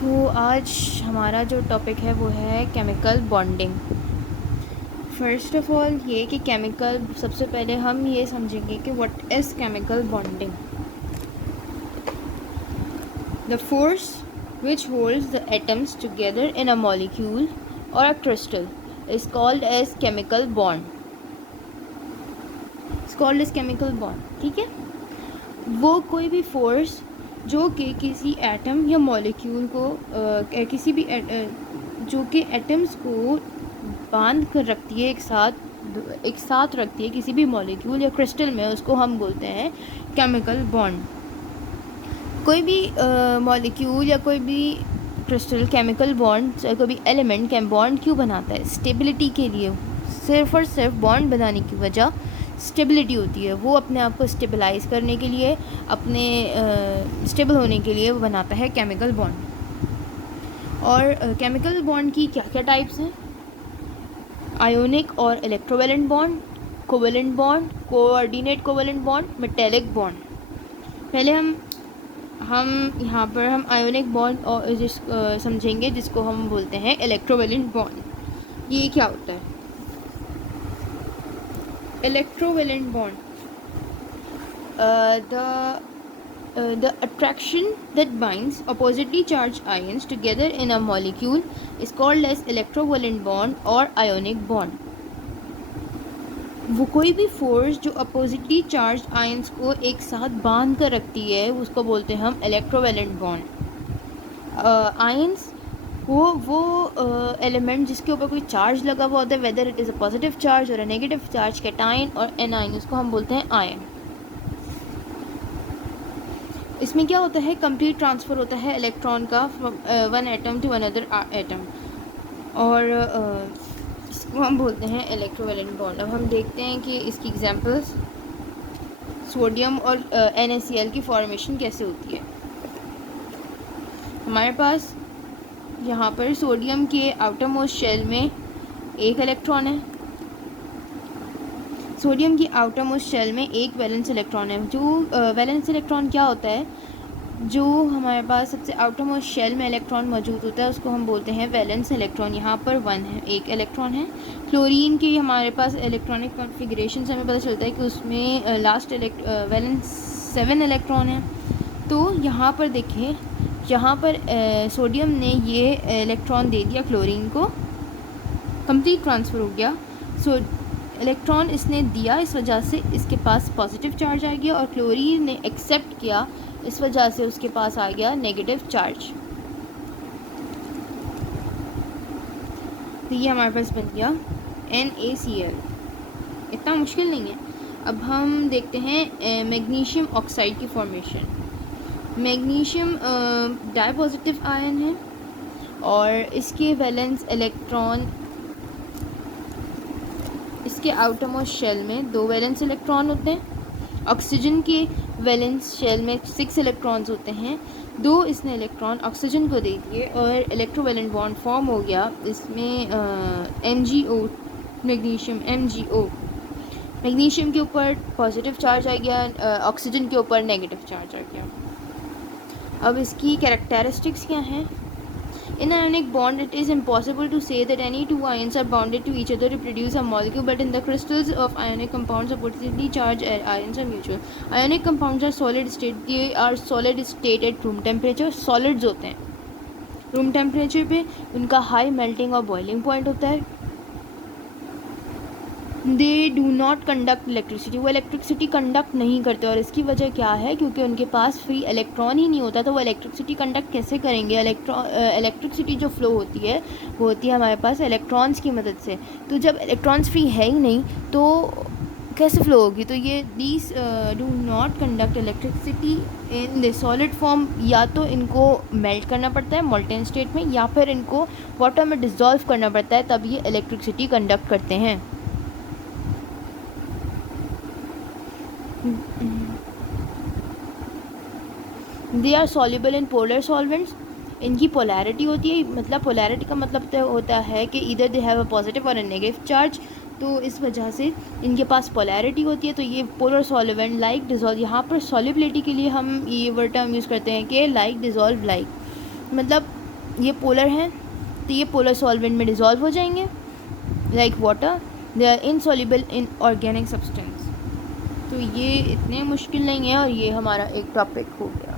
तो आज हमारा जो टॉपिक है वो है chemical bonding. First of all ये कि केमिकल, सबसे पहले हम ये समझेंगे कि what is chemical bonding. The force which holds the atoms together in a molecule or a crystal is called as chemical bond. It's called as chemical bond. ठीक है, वो कोई भी फोर्स जो कि किसी एटम या मॉलिक्यूल को किसी भी जो कि एटम्स को बांध कर रखती है, एक साथ रखती है किसी भी मॉलिक्यूल या क्रिस्टल में, उसको हम बोलते हैं केमिकल बॉन्ड। कोई भी मॉलिक्यूल या कोई भी क्रिस्टल केमिकल बॉन्ड, कोई भी एलिमेंट बॉन्ड क्यों बनाता है? स्टेबिलिटी के लिए। सिर्फ और सिर्फ बॉन्ड बनाने की वजह स्टेबिलिटी होती है। वो अपने आप को स्टेबलाइज करने के लिए, अपने स्टेबल होने के लिए वो बनाता है केमिकल बॉन्ड। और केमिकल बॉन्ड की क्या क्या टाइप्स हैं? आयोनिक और electrovalent bond, covalent bond, coordinate covalent bond, metallic bond. पहले हम यहाँ पर हम आयोनिक बॉन्ड और समझेंगे, जिसको हम बोलते हैं इलेक्ट्रोवेलेंट बॉन्ड। ये क्या होता है? Electrovalent bond, the attraction that binds oppositely charged ions together in a molecule is called as electrovalent bond or ionic bond. वो कोई भी फोर्स जो अपोजिटली चार्ज आयंस को एक साथ बांध कर रखती है, उसको बोलते हैं हम इलेक्ट्रोवेलेंट बॉन्ड। आयंस वो एलिमेंट जिसके ऊपर कोई चार्ज लगा हुआ होता है, whether it is a positive charge और अ नेगेटिव चार्ज, कैटायन और एनायन, उसको हम बोलते हैं आयन। इसमें क्या होता है? कंप्लीट ट्रांसफ़र होता है इलेक्ट्रॉन का from one atom to another atom, और इसको हम बोलते हैं इलेक्ट्रोवेलेंट बॉन्ड। अब हम देखते हैं कि इसकी एग्जांपल्स, सोडियम और NaCl की फॉर्मेशन कैसे होती है। हमारे पास यहाँ पर सोडियम के आउटर मोस्ट शेल में एक इलेक्ट्रॉन है। सोडियम की आउटर मोस्ट शेल में एक वैलेंस इलेक्ट्रॉन है। जो वैलेंस इलेक्ट्रॉन क्या होता है? जो हमारे पास सबसे आउटर मोस्ट शेल में इलेक्ट्रॉन मौजूद होता है, उसको हम बोलते हैं वैलेंस इलेक्ट्रॉन। यहाँ पर 1 है, एक इलेक्ट्रॉन है। क्लोरीन की हमारे पास इलेक्ट्रॉनिक कॉन्फ़िगरेशन से हमें पता चलता है कि उसमें लास्ट वैलेंस 7 इलेक्ट्रॉन है। तो यहाँ पर देखिए, यहाँ पर सोडियम ने ये इलेक्ट्रॉन दे दिया क्लोरीन को, कंप्लीट ट्रांसफ़र हो गया। सो इलेक्ट्रॉन इसने दिया, इस वजह से इसके पास पॉजिटिव चार्ज आ गया, और क्लोरीन ने एक्सेप्ट किया, इस वजह से उसके पास आ गया नेगेटिव चार्ज। तो ये हमारे पास बन गया NaCl। इतना मुश्किल नहीं है। अब हम देखते हैं मैग्नीशियम ऑक्साइड की फॉर्मेशन। मैग्नीशियम डाईपॉजिटिव आयन है, और इसके वैलेंस इलेक्ट्रॉन, इसके आउटर मोस्ट शेल में 2 वैलेंस इलेक्ट्रॉन होते हैं। ऑक्सीजन के वैलेंस शेल में 6 इलेक्ट्रॉन्स होते हैं। 2 इसने इलेक्ट्रॉन ऑक्सीजन को दे दिए और इलेक्ट्रोवेलेंट बॉन्ड फॉर्म हो गया। इसमें MgO, मैग्नीशियम MgO, मैग्नीशियम के ऊपर पॉजिटिव चार्ज आ गया, ऑक्सीजन के ऊपर नेगेटिव चार्ज आ गया। अब इसकी कैरेक्टरिस्टिक्स क्या हैं? In an ionic bond, it is impossible to say that any two ions are bonded to each other to produce a molecule, but in the crystals of ionic compounds, oppositely charged ions are mutual. Ionic compounds are solid state. They are solid state at room temperature. Solids होते हैं room temperature पे, उनका high melting और boiling point होता है। They do not conduct electricity, वो electricity conduct नहीं करते। और इसकी वजह क्या है? क्योंकि उनके पास फ्री इलेक्ट्रॉन ही नहीं होता, तो वो इलेक्ट्रिसिटी कंडक्ट कैसे करेंगे? इलेक्ट्रिसिटी जो फ्लो होती है वो होती है हमारे पास इलेक्ट्रॉन्स की मदद से। तो जब इलेक्ट्रॉन्स फ्री है ही नहीं तो कैसे फ्लो होगी? तो ये these do not conduct electricity in the solid form. या तो इनको मेल्ट करना पड़ता है मोल्टेन स्टेट में, या फिर इनको वाटर में डिज़ोल्व करना पड़ता है, तब ये इलेक्ट्रिसिटी कंडक्ट करते हैं। They are soluble in polar solvents. इनकी पोलैरिटी होती है, मतलब पोलैरिटी का मतलब तो होता है कि इधर दे हैव अ पॉजिटिव और अ नेगेटिव चार्ज, तो इस वजह से इनके पास पोलैरिटी होती है। तो ये पोलर सॉल्वेंट लाइक डिज़ोल्व, यहाँ पर सॉल्युबिलिटी के लिए हम ये वर्ड टर्म यूज़ करते हैं कि लाइक डिज़ोल्व लाइक, मतलब ये पोलर हैं तो ये पोलर सॉल्वेंट में डिज़ोल्व हो जाएंगे like water, they are insoluble in organic substance. तो ये इतने मुश्किल नहीं है और ये हमारा एक टॉपिक हो गया।